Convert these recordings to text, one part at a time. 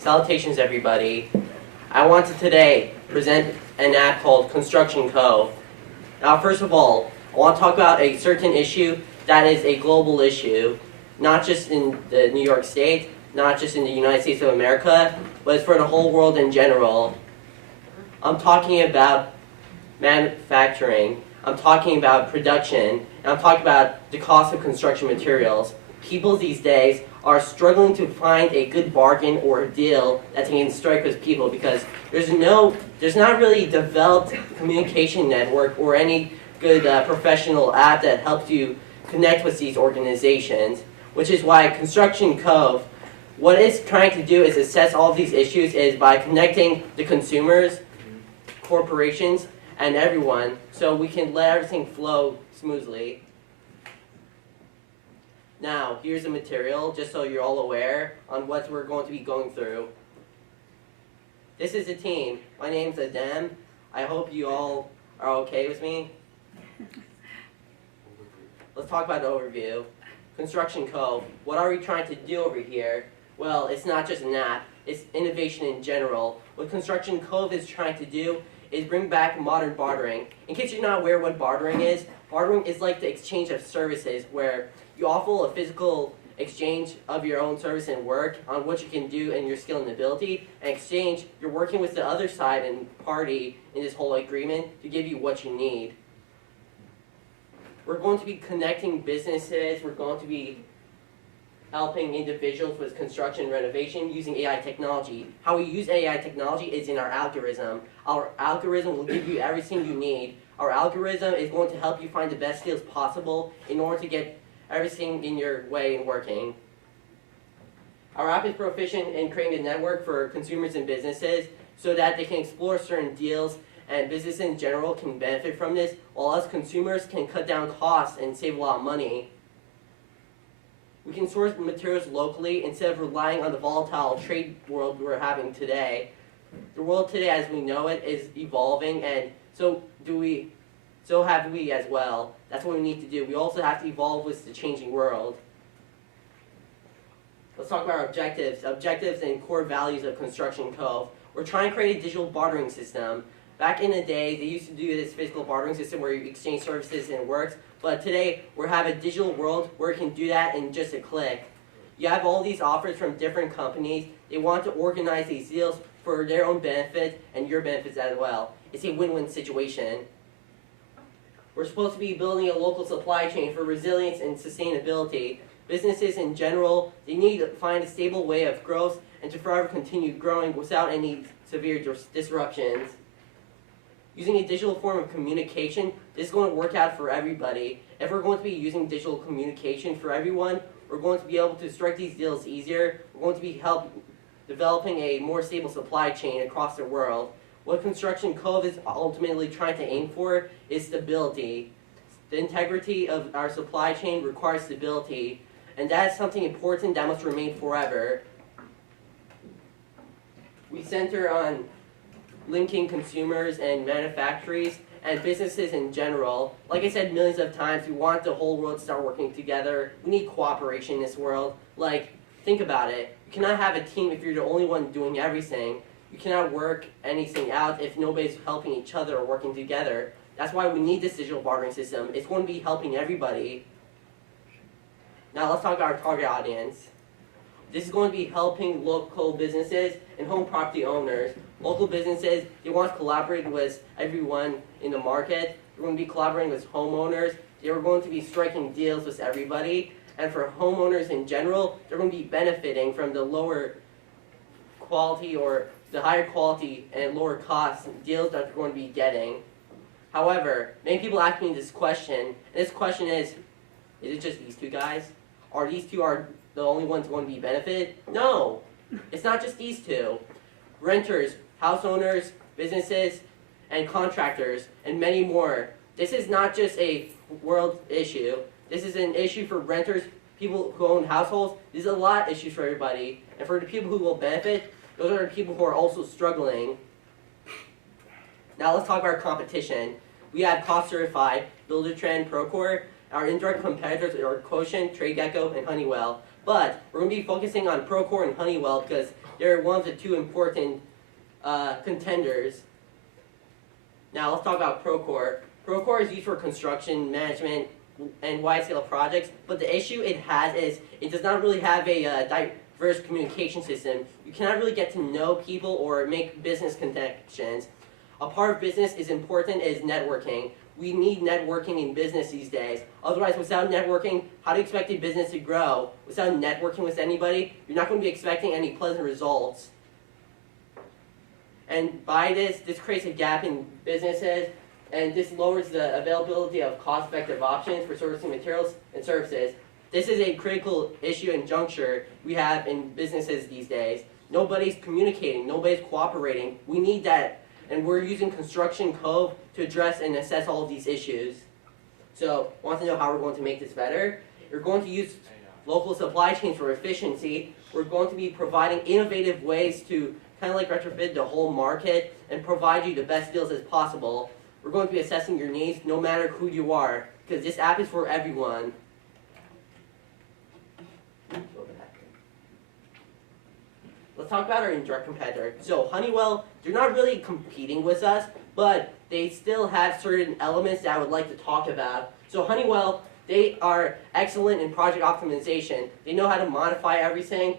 Salutations, everybody. I want to today present an app called Construction Cove. Now, first of all, I want to talk about a certain issue that is a global issue, not just in the New York State, not just in the United States of America, but it's for the whole world in general. I'm talking about manufacturing, I'm talking about production, and I'm talking about the cost of construction materials. People these days are struggling to find a good bargain or a deal that they can strike with people because there's not really developed communication network or any good professional app that helps you connect with these organizations, which is why Construction Cove, what it's trying to do is assess all of these issues is by connecting the consumers, corporations, and everyone so we can let everything flow smoothly. Now, here's the material, just so you're all aware on what we're going to be going through. This is the team. My name's Adem. I hope you all are okay with me. Let's talk about the overview. Construction Cove. What are we trying to do over here? Well, it's not just an app. It's innovation in general. What Construction Cove is trying to do is bring back modern bartering. In case you're not aware what bartering is like the exchange of services where you offer a physical exchange of your own service and work on what you can do and your skill and ability. In exchange, you're working with the other side and party in this whole agreement to give you what you need. We're going to be connecting businesses. We're going to be helping individuals with construction and renovation using AI technology. How we use AI technology is in our algorithm. Our algorithm will give you everything you need. Our algorithm is going to help you find the best deals possible in order to get everything in your way and working. Our app is proficient in creating a network for consumers and businesses so that they can explore certain deals and businesses in general can benefit from this, while us consumers can cut down costs and save a lot of money. We can source materials locally instead of relying on the volatile trade world we're having today. The world today as we know it is evolving, and so have we as well. That's what we need to do. We also have to evolve with the changing world. Let's talk about our objectives. Objectives and core values of Construction Cove. We're trying to create a digital bartering system. Back in the day, they used to do this physical bartering system where you exchange services and it works. But today, we have a digital world where you can do that in just a click. You have all these offers from different companies. They want to organize these deals for their own benefit and your benefits as well. It's a win-win situation. We're supposed to be building a local supply chain for resilience and sustainability. Businesses in general, they need to find a stable way of growth and to forever continue growing without any severe disruptions. Using a digital form of communication, this is going to work out for everybody. If we're going to be using digital communication for everyone, we're going to be able to strike these deals easier. We're going to be developing a more stable supply chain across the world. What Construction Cove is ultimately trying to aim for is stability. The integrity of our supply chain requires stability, and that is something important that must remain forever. We center on linking consumers and manufacturers and businesses in general. Like I said millions of times, we want the whole world to start working together. We need cooperation in this world. Like, think about it. You cannot have a team if you're the only one doing everything. You cannot work anything out if nobody's helping each other or working together. That's why we need this digital bartering system. It's going to be helping everybody. Now let's talk about our target audience. This is going to be helping local businesses and home property owners. Local businesses, they want to collaborate with everyone in the market. They're going to be collaborating with homeowners. They're going to be striking deals with everybody. And for homeowners in general, they're going to be benefiting from the lower quality or the higher quality and lower cost deals that they're going to be getting. However, many people ask me this question, and this question is it just these two guys? Are these two the only ones going to be benefited? No, it's not just these two. Renters, house owners, businesses, and contractors, and many more. This is not just a world issue. This is an issue for renters, people who own households. This is a lot of issues for everybody. And for the people who will benefit, those are the people who are also struggling. Now let's talk about our competition. We have Cost Certified, Buildertrend, Procore. Our indirect competitors are Quotient, TradeGecko, and Honeywell. But we're going to be focusing on Procore and Honeywell because they're one of the two important contenders. Now let's talk about Procore. Procore is used for construction management and wide-scale projects, but the issue it has is it does not really have a diverse communication system. You cannot really get to know people or make business connections. A part of business is important is networking. We need networking in business these days. Otherwise, without networking, how do you expect a business to grow? Without networking with anybody, you're not going to be expecting any pleasant results. And by this creates a gap in businesses, and this lowers the availability of cost-effective options for sourcing materials and services. This is a critical issue and juncture we have in businesses these days. Nobody's communicating, nobody's cooperating. We need that, and we're using Construction Cove to address and assess all of these issues. So, want to know how we're going to make this better? We're going to use local supply chains for efficiency. We're going to be providing innovative ways to kind of like retrofit the whole market and provide you the best deals as possible. We're going to be assessing your needs no matter who you are, because this app is for everyone. Let's talk about our indirect competitor. So Honeywell, they're not really competing with us, but they still have certain elements that I would like to talk about. So Honeywell, they are excellent in project optimization. They know how to modify everything.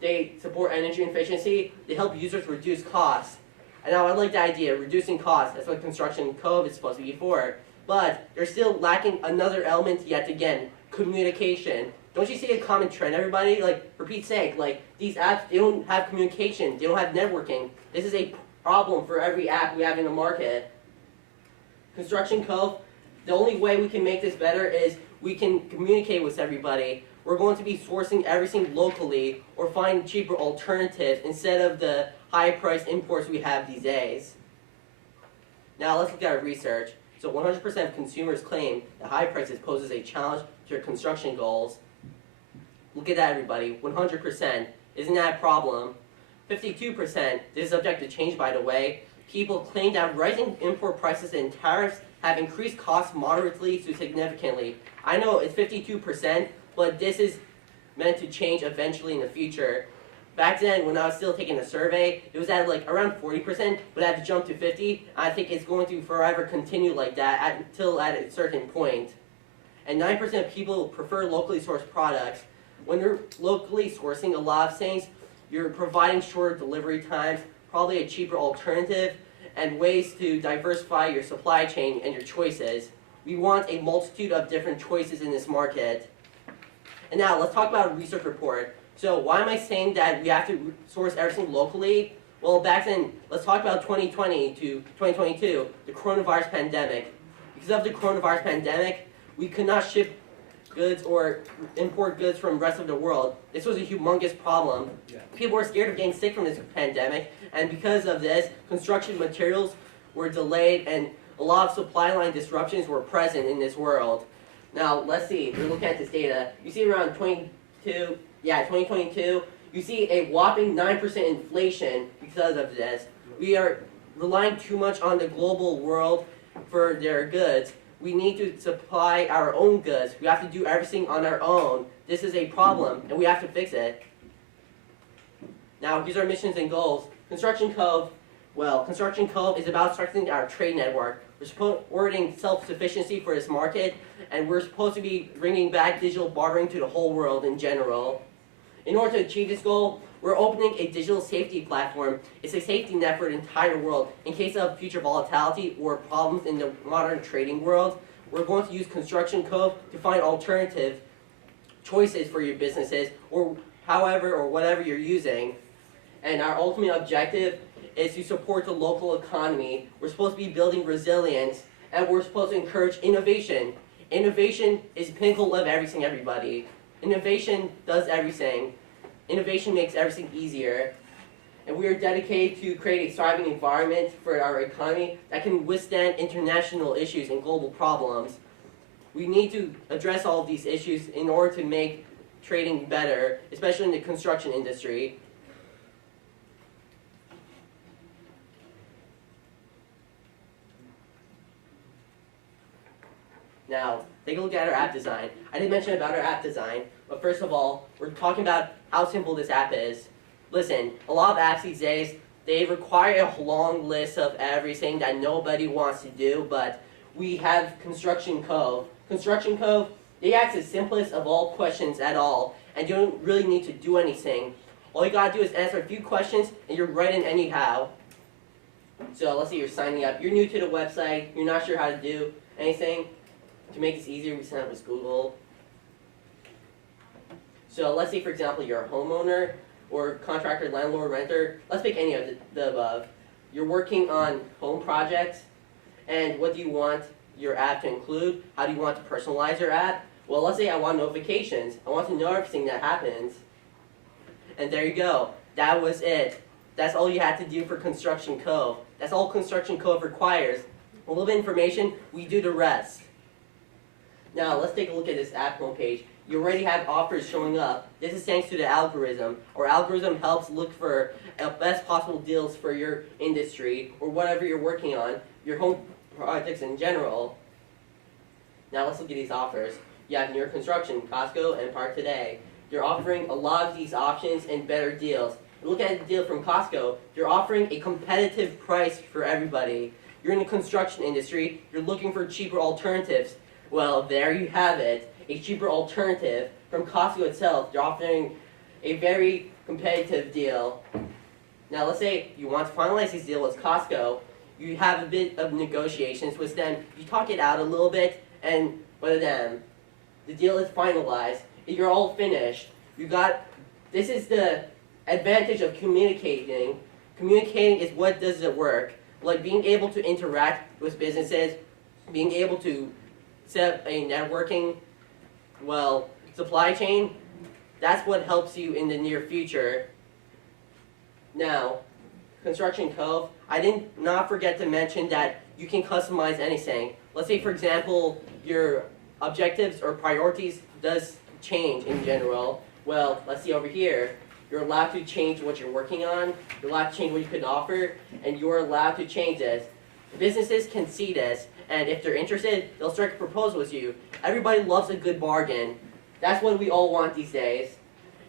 They support energy efficiency. They help users reduce costs. And now I like the idea of reducing costs. That's what Construction Cove is supposed to be for. But they're still lacking another element yet again, communication. Don't you see a common trend, everybody? Like, for Pete's sake, like, these apps, they don't have communication. They don't have networking. This is a problem for every app we have in the market. Construction Cove, the only way we can make this better is we can communicate with everybody. We're going to be sourcing everything locally or find cheaper alternatives instead of the high-priced imports we have these days. Now let's look at our research. So 100% of consumers claim that high prices poses a challenge to their construction goals. Look at that, everybody. 100%. Isn't that a problem? 52%. This is subject to change, by the way. People claim that rising import prices and tariffs have increased costs moderately to significantly. I know it's 52%, but this is meant to change eventually in the future. Back then, when I was still taking a survey, it was at like around 40%, but it had to jump to 50%. I think it's going to forever continue like that until at a certain point. And 9% of people prefer locally sourced products. When you're locally sourcing a lot of things, you're providing shorter delivery times, probably a cheaper alternative, and ways to diversify your supply chain and your choices. We want a multitude of different choices in this market. And now, let's talk about a research report. So why am I saying that we have to source everything locally? Well, back then, let's talk about 2020 to 2022, the coronavirus pandemic. Because of the coronavirus pandemic, we could not ship goods or import goods from the rest of the world. This was a humongous problem. People were scared of getting sick from this pandemic, and because of this, construction materials were delayed and a lot of supply line disruptions were present in this world. Now, let's see, we're looking at this data. You see around 2022, you see a whopping 9% inflation because of this. We are relying too much on the global world for their goods. We need to supply our own goods. We have to do everything on our own. This is a problem, and we have to fix it. Now, here's our missions and goals. Construction Cove, well, Construction Cove is about strengthening our trade network. We're supporting self-sufficiency for this market, and we're supposed to be bringing back digital bartering to the whole world in general. In order to achieve this goal, we're opening a digital safety platform. It's a safety net for the entire world. In case of future volatility or problems in the modern trading world, we're going to use Construction Cove to find alternative choices for your businesses or however or whatever you're using. And our ultimate objective is to support the local economy. We're supposed to be building resilience, and we're supposed to encourage innovation. Innovation is the pinnacle of everything, everybody. Innovation does everything. Innovation makes everything easier. And we are dedicated to create a thriving environment for our economy that can withstand international issues and global problems. We need to address all of these issues in order to make trading better, especially in the construction industry. Now, take a look at our app design. I didn't mention about our app design, but first of all, we're talking about how simple this app is. Listen, a lot of apps these days, they require a long list of everything that nobody wants to do, but we have Construction Cove. Construction Cove, they ask the simplest of all questions at all, and you don't really need to do anything. All you gotta do is answer a few questions, and you're right in anyhow. So let's say you're signing up, you're new to the website, you're not sure how to do anything. To make this easier, we sign up with Google. So let's say, for example, you're a homeowner, or contractor, landlord, renter. Let's pick any of the above. You're working on home projects, and what do you want your app to include? How do you want to personalize your app? Well, let's say I want notifications. I want to know everything that happens. And there you go. That was it. That's all you had to do for Construction Cove. That's all Construction Cove requires. A little bit of information, we do the rest. Now, let's take a look at this app homepage. You already have offers showing up. This is thanks to the algorithm. Our algorithm helps look for best possible deals for your industry or whatever you're working on, your home projects in general. Now let's look at these offers. You have New York Construction, Costco, and Park Today. They're offering a lot of these options and better deals. Look at the deal from Costco. They're offering a competitive price for everybody. You're in the construction industry. You're looking for cheaper alternatives. Well, there you have it. A cheaper alternative from Costco itself. They're offering a very competitive deal. Now let's say you want to finalize this deal with Costco. You have a bit of negotiations with them. You talk it out a little bit, and with them, the deal is finalized. You're all finished. This is the advantage of communicating. Communicating is what does it work. Like being able to interact with businesses, being able to set up a networking supply chain, that's what helps you in the near future. Now, Construction Cove, I did not forget to mention that you can customize anything. Let's say, for example, your objectives or priorities does change in general. Well, let's see over here. You're allowed to change what you're working on, you're allowed to change what you can offer, and you're allowed to change this. Businesses can see this, and if they're interested, they'll strike a proposal with you. Everybody loves a good bargain. That's what we all want these days.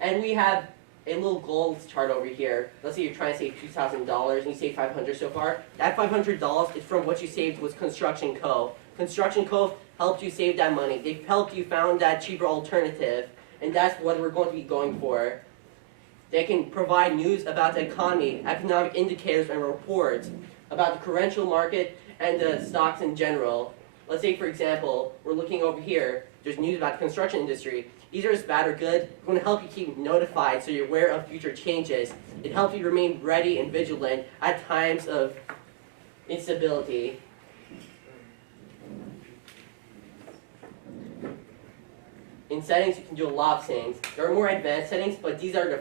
And we have a little goals chart over here. Let's say you're trying to save $2,000 and you save $500 so far. That $500 is from what you saved with Construction Cove. Construction Cove helped you save that money. They've helped you found that cheaper alternative, and that's what we're going to be going for. They can provide news about the economy, economic indicators and reports, about the currential market and the stocks in general. Let's say, for example, we're looking over here, there's news about the construction industry. Either it's bad or good. It's going to help you keep notified so you're aware of future changes. It helps you remain ready and vigilant at times of instability. In settings, you can do a lot of things. There are more advanced settings, but these are the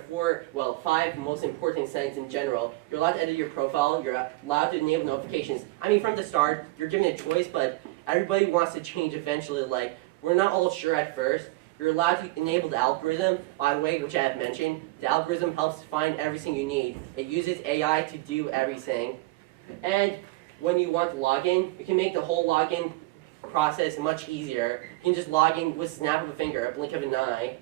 five most important settings in general. You're allowed to edit your profile. You're allowed to enable notifications. I mean, from the start, you're given a choice, but everybody wants to change eventually. Like, we're not all sure at first. You're allowed to enable the algorithm, by the way, which I have mentioned. The algorithm helps find everything you need. It uses AI to do everything. And when you want to log in, you can make the whole login process much easier. You can just log in with a snap of a finger, a blink of an eye.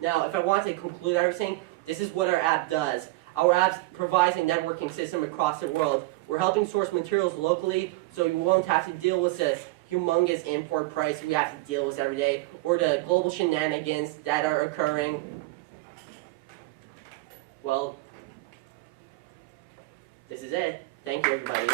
Now, if I want to conclude everything, this is what our app does. Our app provides a networking system across the world. We're helping source materials locally, so you won't have to deal with this humongous import price we have to deal with every day, or the global shenanigans that are occurring. Well, this is it. Thank you, everybody.